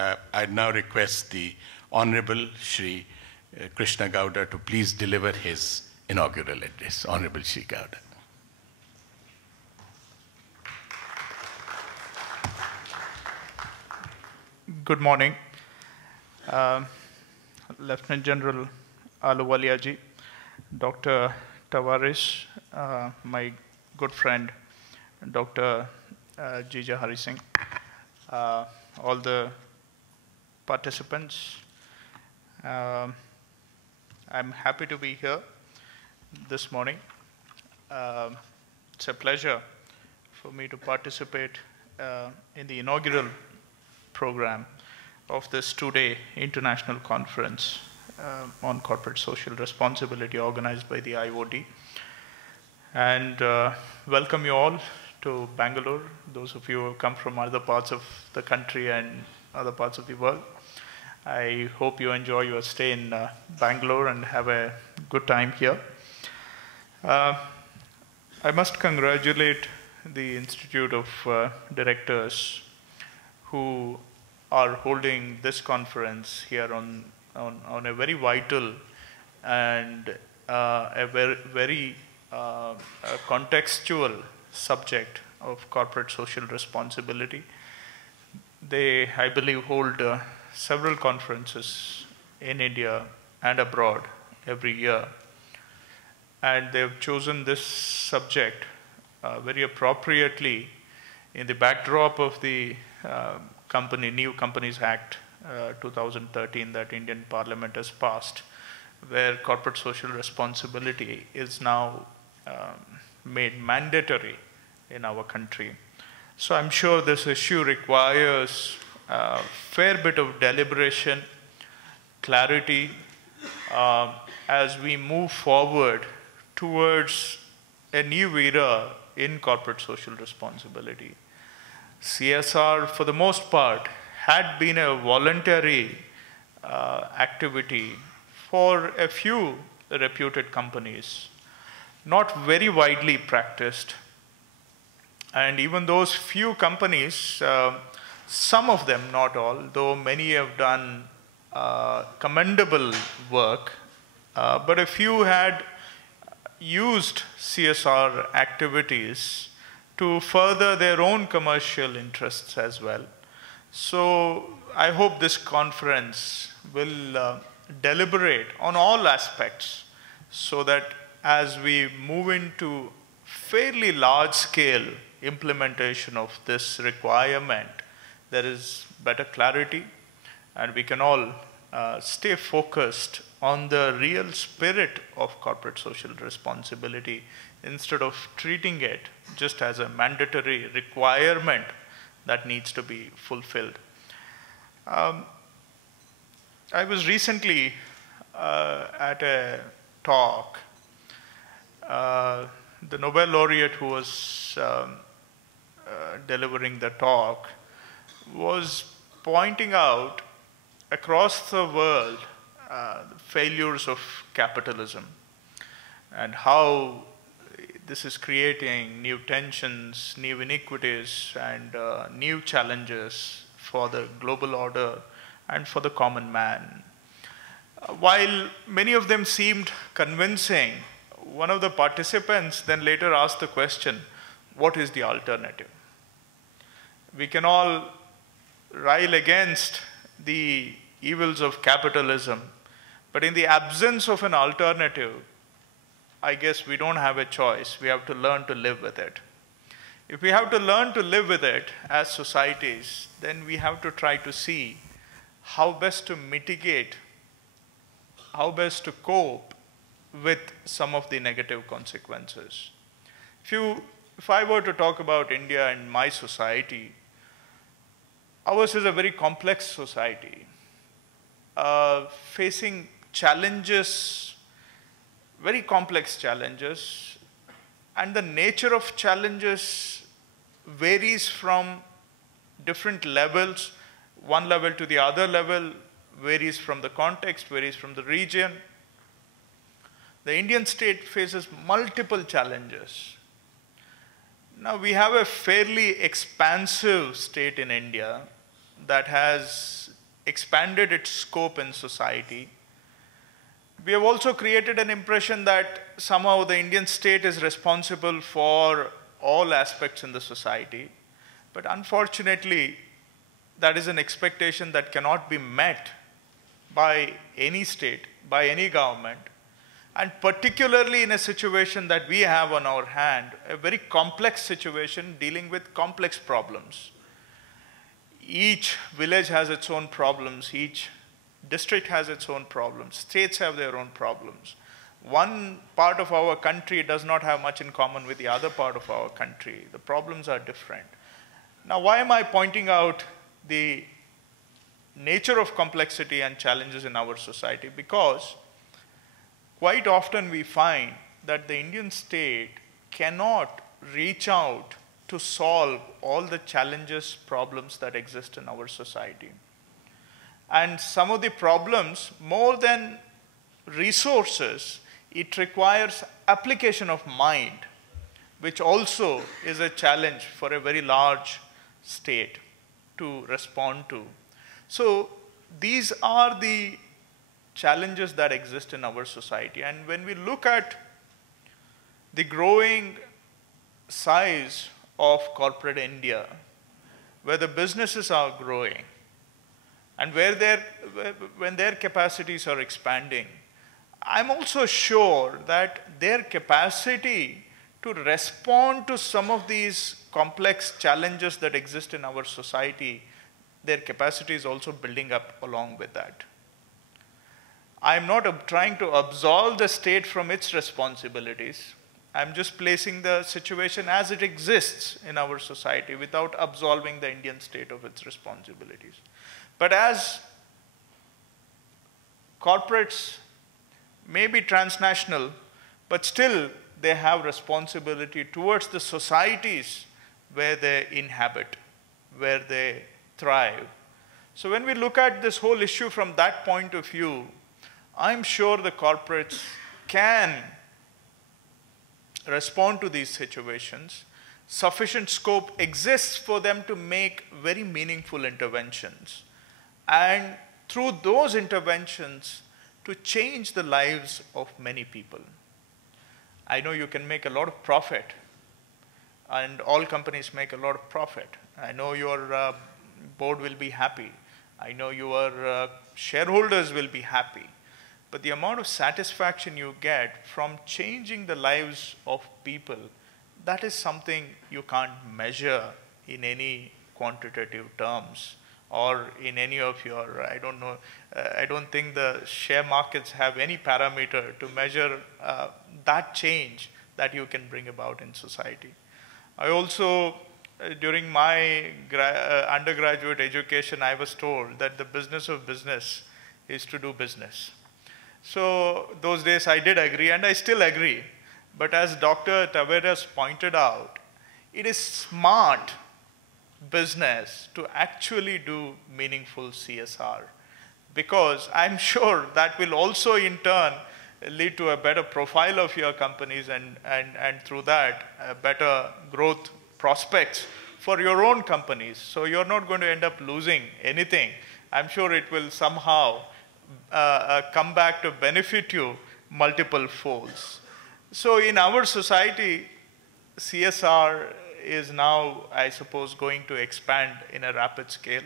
I now request the Honorable Shri Krishna Gowda to please deliver his inaugural address. Honorable Shri Gowda. Good morning. Lieutenant General Ahluwalia ji, Dr. Tavares, my good friend, Dr. Jija Hari Singh, all the participants. I'm happy to be here this morning. It's a pleasure for me to participate in the inaugural program of this two-day international conference on corporate social responsibility organized by the IOD. And welcome you all to Bangalore, those of you who come from other parts of the country and other parts of the world. I hope you enjoy your stay in Bangalore and have a good time here. I must congratulate the Institute of Directors who are holding this conference here on a very vital and a very contextual subject of corporate social responsibility. They, I believe, hold several conferences in India and abroad every year. And they've chosen this subject very appropriately in the backdrop of the New Companies Act 2013 that Indian Parliament has passed, where corporate social responsibility is now made mandatory in our country. So I'm sure this issue requires a fair bit of deliberation, clarity, as we move forward towards a new era in corporate social responsibility. CSR, for the most part, had been a voluntary activity for a few reputed companies, not very widely practiced. And even those few companies, some of them, not all, though many have done commendable work, but a few had used CSR activities to further their own commercial interests as well. So I hope this conference will deliberate on all aspects so that as we move into fairly large-scale implementation of this requirement, there is better clarity and we can all stay focused on the real spirit of corporate social responsibility instead of treating it just as a mandatory requirement that needs to be fulfilled. I was recently at a talk. The Nobel laureate who was delivering the talk was pointing out across the world failures of capitalism and how this is creating new tensions, new inequities, and new challenges for the global order and for the common man. While many of them seemed convincing, one of the participants then later asked the question, what is the alternative? We can all rail against the evils of capitalism, but in the absence of an alternative, I guess we don't have a choice. We have to learn to live with it. If we have to learn to live with it as societies, then we have to try to see how best to mitigate, how best to cope with some of the negative consequences. If I were to talk about India and my society, ours is a very complex society, facing challenges, very complex challenges, and the nature of challenges varies from different levels. One level to the other level varies from the context, varies from the region. The Indian state faces multiple challenges. Now we have a fairly expansive state in India that has expanded its scope in society. We have also created an impression that somehow the Indian state is responsible for all aspects in the society. But unfortunately, that is an expectation that cannot be met by any state, by any government, and particularly in a situation that we have on our hand, a very complex situation dealing with complex problems. Each village has its own problems, each district has its own problems, states have their own problems. One part of our country does not have much in common with the other part of our country. The problems are different. Now, why am I pointing out the nature of complexity and challenges in our society? Because quite often we find that the Indian state cannot reach out to solve all the challenges, problems that exist in our society. And some of the problems, more than resources, it requires application of mind, which also is a challenge for a very large state to respond to. So these are the challenges that exist in our society. And when we look at the growing size of corporate India, where the businesses are growing, and when their capacities are expanding, I'm also sure that their capacity to respond to some of these complex challenges that exist in our society, their capacity is also building up along with that. I'm not trying to absolve the state from its responsibilities. I'm just placing the situation as it exists in our society without absolving the Indian state of its responsibilities. But as corporates may be transnational, but still they have responsibility towards the societies where they inhabit, where they thrive. So when we look at this whole issue from that point of view, I'm sure the corporates can respond to these situations. Sufficient scope exists for them to make very meaningful interventions. And through those interventions, to change the lives of many people. I know you can make a lot of profit, and all companies make a lot of profit. I know your board will be happy. I know your shareholders will be happy. But the amount of satisfaction you get from changing the lives of people, that is something you can't measure in any quantitative terms or in any of your, I don't know, I don't think the share markets have any parameter to measure that change that you can bring about in society. I also, during my undergraduate education, I was told that the business of business is to do business. So those days I did agree, and I still agree. But as Dr. Taveras pointed out, it is smart business to actually do meaningful CSR, because I'm sure that will also in turn lead to a better profile of your companies and through that better growth prospects for your own companies. So you're not going to end up losing anything. I'm sure it will somehow come back to benefit you multiple folds. So in our society, CSR is now, I suppose, going to expand in a rapid scale.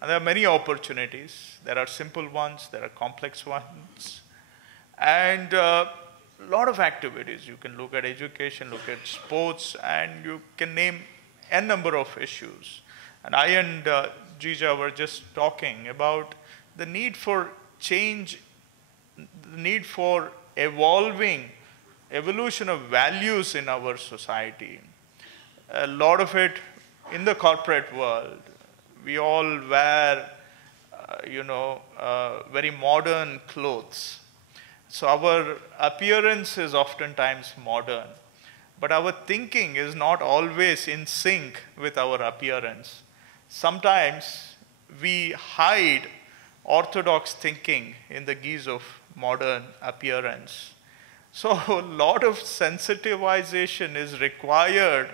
And there are many opportunities. There are simple ones, there are complex ones, and a lot of activities. You can look at education, look at sports, and you can name a number of issues. And I and Jija were just talking about the need for change, the need for evolution of values in our society. A lot of it in the corporate world. We all wear, very modern clothes. So our appearance is oftentimes modern, but our thinking is not always in sync with our appearance. Sometimes we hide orthodox thinking in the guise of modern appearance. So a lot of sensitization is required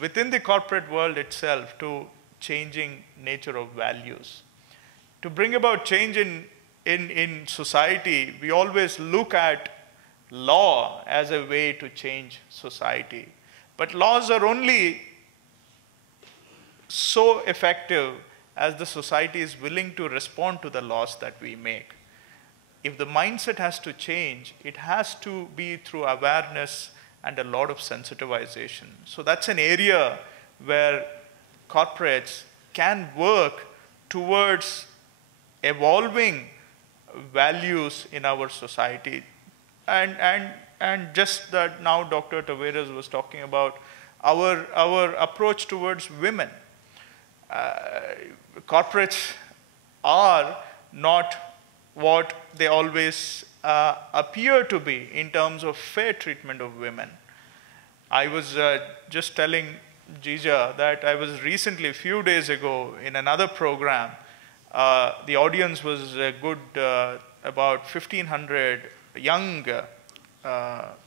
within the corporate world itself to changing nature of values. To bring about change in society, we always look at law as a way to change society. But laws are only so effective as the society is willing to respond to the laws that we make. If the mindset has to change, it has to be through awareness and a lot of sensitization. So that's an area where corporates can work towards evolving values in our society. And just that now Dr. Tavares was talking about our approach towards women. Corporates are not what they always appear to be in terms of fair treatment of women. I was just telling Jija that I was recently, a few days ago, in another program. The audience was good, about 1,500 young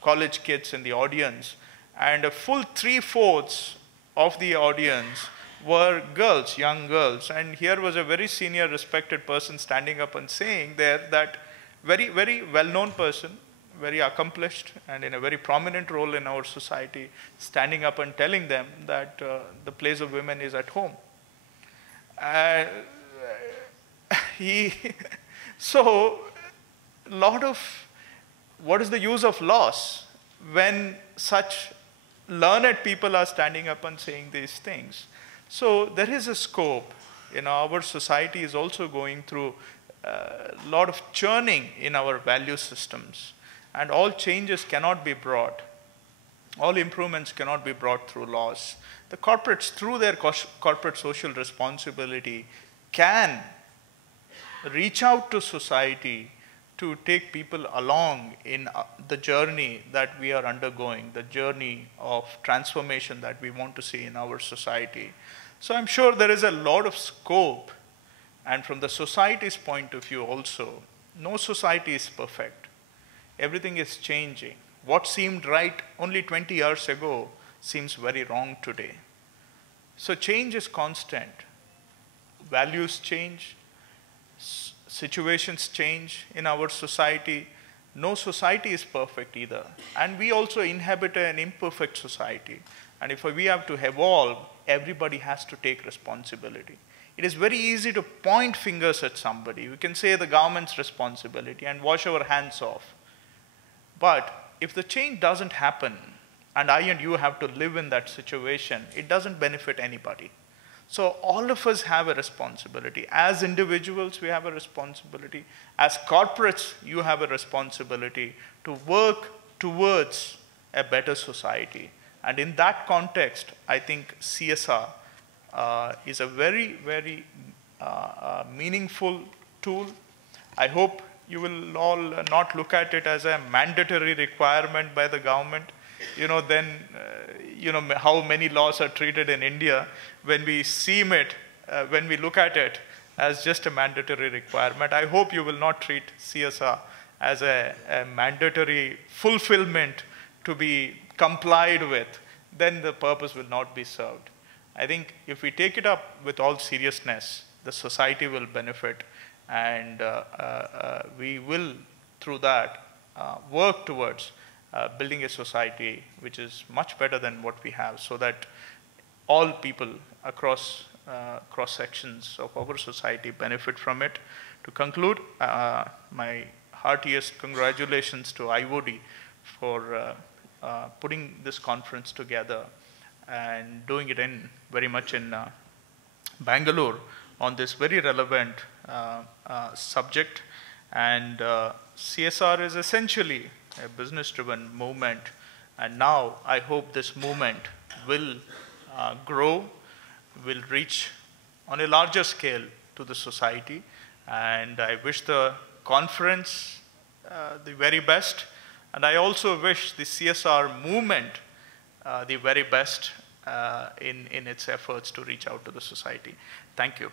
college kids in the audience, and a full 3/4 of the audience were girls, young girls. And here was a very senior, respected person standing up and saying there that very, very well-known person, very accomplished and in a very prominent role in our society, standing up and telling them that the place of women is at home. So, lot of, what is the use of laws when such learned people are standing up and saying these things? So there is a scope. Our society is also going through a lot of churning in our value systems, and all changes cannot be brought. All improvements cannot be brought through laws. The corporates, through their corporate social responsibility, can reach out to society to take people along in the journey that we are undergoing, the journey of transformation that we want to see in our society. So I'm sure there is a lot of scope, and from the society's point of view also, no society is perfect. Everything is changing. What seemed right only 20 years ago seems very wrong today. So change is constant. Values change, situations change in our society. No society is perfect either. And we also inhabit an imperfect society. And if we have to evolve, everybody has to take responsibility. It is very easy to point fingers at somebody. We can say the government's responsibility and wash our hands off. But if the change doesn't happen, and I and you have to live in that situation, it doesn't benefit anybody. So all of us have a responsibility. As individuals, we have a responsibility. As corporates, you have a responsibility to work towards a better society. And in that context, I think CSR is a very, very meaningful tool. I hope you will all not look at it as a mandatory requirement by the government. Then, how many laws are treated in India when we when we look at it as just a mandatory requirement. I hope you will not treat CSR as a mandatory fulfillment to be complied with. Then the purpose will not be served. I think if we take it up with all seriousness, the society will benefit, and we will, through that, work towards building a society which is much better than what we have, so that all people across cross-sections of our society benefit from it. To conclude, my heartiest congratulations to IOD for putting this conference together and doing it very much in Bangalore on this very relevant subject. And CSR is essentially a business-driven movement, and now I hope this movement will grow, will reach on a larger scale to the society, and I wish the conference the very best, and I also wish the CSR movement the very best in its efforts to reach out to the society. Thank you.